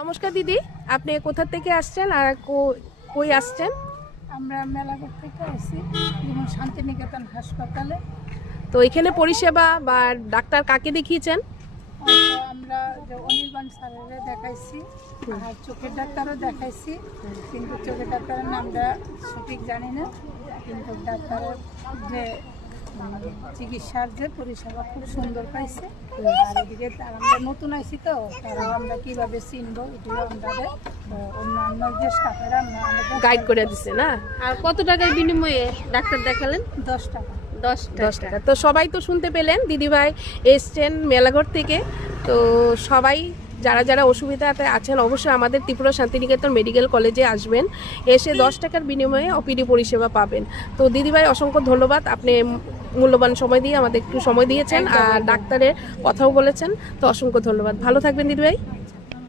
নমস্কার দিদি, আপনি কোথা থেকে আসছেন আর কই আসছেন? আমরা মেলাঘর থেকে আসি, যেমন শান্তিনিকেতন হাসপাতালে। তো এখানে পরিষেবা বা ডাক্তার কাকে দেখিয়েছেন? আমরা যে অনির্বাণ স্যারের দেখাইছি আর চোখের ডাক্তারও দেখাইছি, কিন্তু চোখের ডাক্তারের নামটা সঠিক জানি না, কিন্তু ডাক্তারের যে চিকিৎসার যে পরিষেবা খুব সুন্দর পাইছে। আর এদিকে আমরা নতুন আইছি, তো তারা আমরা কিভাবে চিনবো এটিও আমাদের অন্যান্য যে স্টাফেরা আমরা গাইড করে দিচ্ছে না? আর কত টাকার বিনিময়ে ডাক্তার দেখালেন? 10 টাকা। 10 টাকা। তো সবাই তো শুনতে পেলেন, দিদিভাই এসছেন মেলাঘর থেকে। তো সবাই যারা যারা অসুবিধাতে আছেন অবশ্যই আমাদের ত্রিপুরা শান্তিনিকেতন মেডিকেল কলেজে আসবেন, এসে 10 টাকার বিনিময়ে ওপিডি পরিষেবা পাবেন। তো দিদিভাই অসংখ্য ধন্যবাদ, আপনি মূল্যবান সময় দিয়ে আমাদের একটু সময় দিয়েছেন আর ডাক্তারের কথাও বলেছেন। তো অসংখ্য ধন্যবাদ, ভালো থাকবেন দিদিভাই।